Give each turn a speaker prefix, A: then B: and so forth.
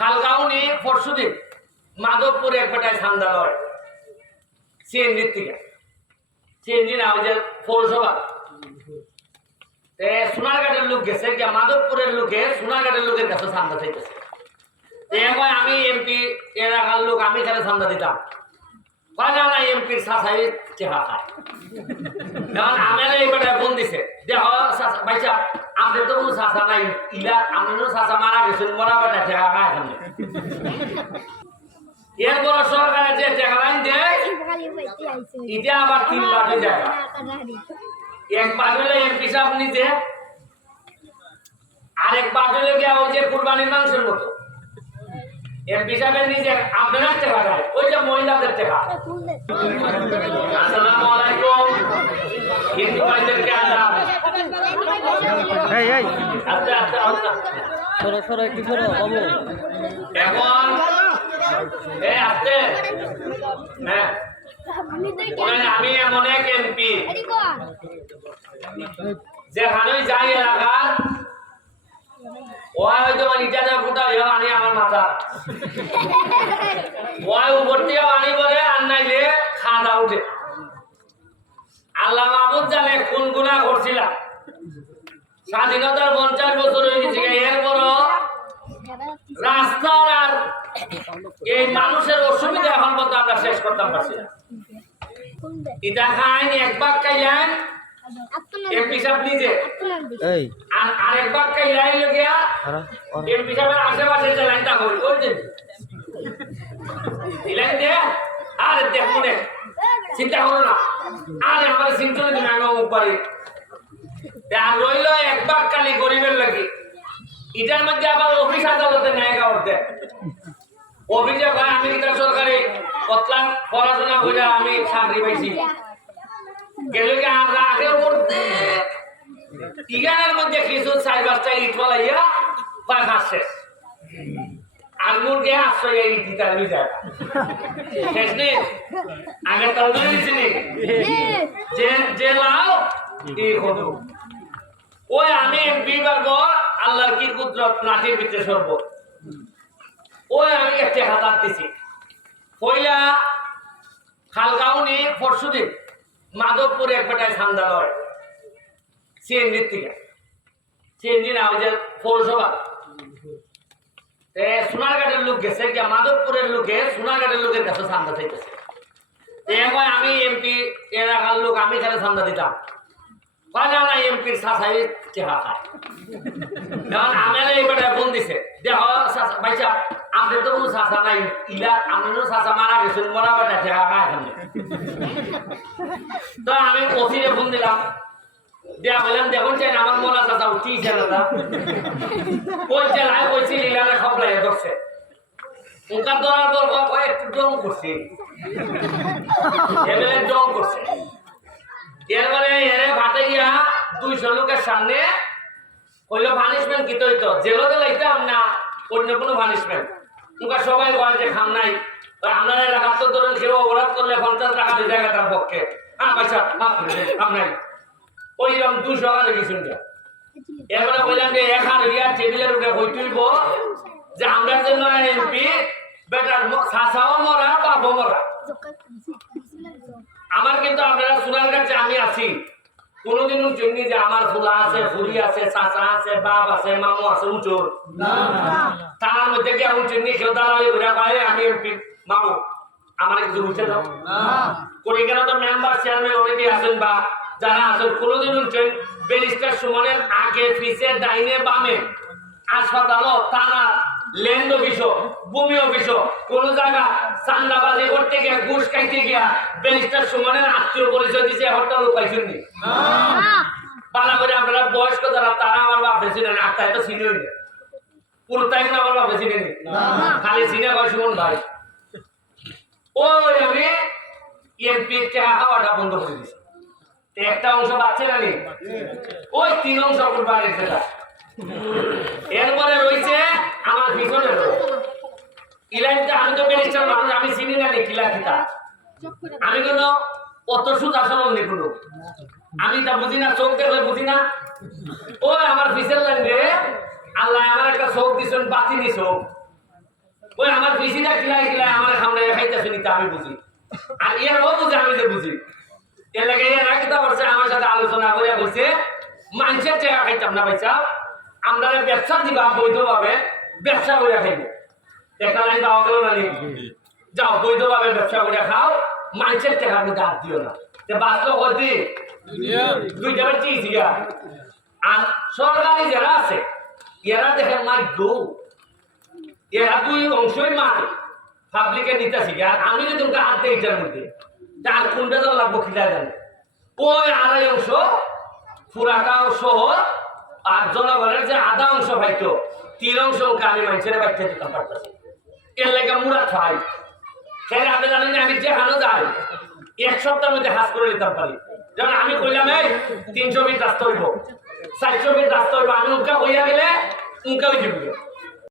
A: খালগাউনি পরশুদিন মাধবপুরে এক বেটায় সান্দা লয়। সিএনজির থেকে। সিএনজি না, ওই যে পৌরসভা। সোনারঘাটের লোক গেছে মাধবপুরের লোকে সোনারঘাটের লোকের কাছে সান্দা চাইতেছে। এখন আমি এমপি এলাকার লোক, আমি এখানে সান্দা দিতাম। বাজা না এমপির শাসাই চেহারা আমার এই বেটায় ফোন দিছে দেখ চাচা- ভাইসা আপনার তো কোনো চাষা নাই ইলা আপনারও চাষা মারা গেছেন মরা বেটা চেহারা খায় এখানে এরপর সরকারের যে টাকা লাইন দেয় এটা আবার তিন বাটি জায়গা এক বাটলে এমপি সাহেব নিতে আরেক বাটলে গিয়া ওই যে কুরবানির মাংসের মতো। এমপি সাহেবের নিজে আপনার টাকা দেয় ওই যে মহিলাদের টাকা আসসালামু আলাইকুম। হিন্দু ভাইদেরকে আদাব।
B: এই এই। সরো সরো একটু সরো বাবু।
A: এখন এ আস্তে। হ্যাঁ আমি এমন এক এমপি। যাই এলাকার ওই হয়তো মানে ইটা যা ফুটা ইয়া আনি আমার মাথা। ওই উপর দিয়ে আনি বলে আর নাইলে খাওয়া উঠে। আল্লাহ মাহমুদ জানে কোন গুণা করছিলাম। স্বাধীনতার পঞ্চাশ বছর হয়ে গেছে এরপরও রাস্তার আর এই মানুষের অসুবিধা এখন পর্যন্ত আমরা শেষ করতাম পারছি না। ইটা খাইন এক বাগ খাইলেন নিজে। আর আরেক আশেপাশে যে লাইনটা হই ওই যে। দিলেন যে আরে দেখ মনে চিন্তা করো না। আরে আমার সিমটনে তুমি আমি আর রইল এক বাগ কালি গরিবের লাগি। এটার মধ্যে আবার অফিস আদালতে ন্যায় করতে অফিসে কয় আমি এটা সরকারি কতলাম পড়াশোনা করে আমি চাকরি পাইছি। গেলে কি আমরা আগে করতে ইগানের মধ্যে কিছু চার পাঁচটা ইট ফলাইয়া পাঁচ শেষ। আঙুর গে আশ্রয় এই ইটিটার বিজায় শেষ নেই? আগে তাল ধরে দিচ্ছি যে যে লাও এই হতো ওই আমি এমপি পারব আল্লাহর কি কুদরত নাটির ভিতরে সরব। ওই আমি একটা হাতার দিছি। পয়লা খালগাউনি পরশুদিন মাধবপুরে এক বেটায় সান্দা লয় সিএনজির থেকে। সিএনজি না, ওই যে পৌরসভা। সোনারঘাটের লোক গেছে কি মাধবপুরের লোকে সোনারঘাটের লোকের কাছে সান্দা চাইতেছে। আমি এমপি এলাকার লোক, আমি এখানে সান্দা দিতাম। বাজা না এমপির শাসাই চেহারা খায় আমার এই বেটায় ফোন দিছে। চাচা- ভাইসা আপনার তো কোনো চাষা নাই। ইলা আপনারও চাষা মারা গেছেন মরা চেহারা খায় তো আমি ওসিরে ফোন দিলাম। দেয়া বললাম, দেখুন চাই আমার মরা চাচা উঠি দাদা? ওই জেলায় কইছি লীলারে খবলাই ধরছে। উনকার ধরার কয় একটু ডং করছি। এমএলএ ডং করছে। দুইশো লোকের সামনে কইলো পানিশমেন্ট কি তৈত? জেলো দিলাইতাম না অন্য কোনো পানিশমেন্ট উনকা সবাই কয় যে খাম নাই। আপনার এলাকার তো ধরুন কেউ অপরাধ করলে পঞ্চাশ টাকা দিয়ে দেয় তার পক্ষে। হ্যাঁ পয়সা, মাফ করে খাম নাই। ওই রকম দুশো টাকা গেছুন এরপরে বললাম যে এখান রিয়া টেবিলের উপরে হই তুলব, যে আমরা জন্য এমপি, বেটার শাসাও মরা, বাপও মরা। আমার কিন্তু আপনারা সোনার কাছে আমি আছি। কোনোদিনও চিনি যে আমার ফুলা আছে ফুলি আছে চাচা আছে বাপ আছে মামু আছে উচোর তার মধ্যে কি আমি চিনি কেউ দাঁড়ালে ঘুরে পায় আমি এমপি। মামু আমার কিছু বুঝে দাও। করি কেন তো মেম্বার চেয়ারম্যান অনেকেই আছেন বা যারা আছেন কোনোদিন উঠছেন ব্যারিস্টার সুমনের আগে পিছে ডাইনে বামে। হাসপাতাল থানা ল্যান্ড অফিস ভূমি অফিস কোন জায়গা চান্দাবাজি করতে গিয়া, ঘুষ খাইতে গিয়া, ব্যারিস্টার সুমনের আত্মীয় পরিচয় দিছে হরটা লোক পাইছেন পালা করে আপনারা বয়স্ক যারা, তারা আমার বাপ আত্মায় তো চিনি পুরো তাই না আমার বাপ বেশি নেন খালি চিনে কয়, সুমন ভাই। ওই আমি এমপি টাকা খাওয়াটা বন্ধ করে দিছে। একটা অংশ পাচ্ছে না ওই তিন অংশ করবা এরপরে রয়েছে আমার পিছনে ইলাইনটা আমি তো ব্যারিস্টার মানুষ আমি চিনি না নি কিলা কিতা আমি কোনো অত সুদ আসল নি। কোনো আমি তা বুঝি না চোখ দেখলে বুঝি না। ওই আমার পিছের লাইন রে আল্লাহ আমার একটা চোখ দিছেন বাতিনি চোখ। ওই আমার খিলাই খিলাই আমার সামনে খাইতেছে নিতে আমি বুঝি। আর এরাও বুঝে আমি যে বুঝি। এর লাগে এরা কিতা করছে আমার সাথে আলোচনা করে বলছে মানুষের টাকা খাইতাম না পয়সা আমরা ব্যবসা দিবা বৈধভাবে ব্যবসা করে খাইব। একটা লাইন পাওয়া গেল না নি? যাও, বৈধভাবে ব্যবসা করে খাও, মানুষের টাকা আমি দাঁত দিও না। বাস্তব হতে দুইটা বেচি গা আর সরকারি যারা আছে, এরা দেখে মাই গো এরা দুই অংশই মার পাবলিকে নিতেছি আর আমি যদি ওকে হাত দিই এটার মধ্যে তার কোনটা তো লাগবো খিলা জানে। ওই আড়াই অংশ পুরাটা সহ আর জনগণের যে আধা অংশ পাইতো তিন অংশ ওকে আমি মানুষের বাচ্চা দিতাম পারতেছি। এর লাগে মুরা খাই। খেলে আপনি জানেন আমি যে হানো যাই, এক সপ্তাহের মধ্যে হাস করে নিতে পারি। যেমন আমি কইলাম, এই, তিনশো মিনিট রাস্তা হইব। চারশো মিনিট রাস্তা হইব। আমি উনকা হইয়া গেলে উনকা হয়ে যাবে।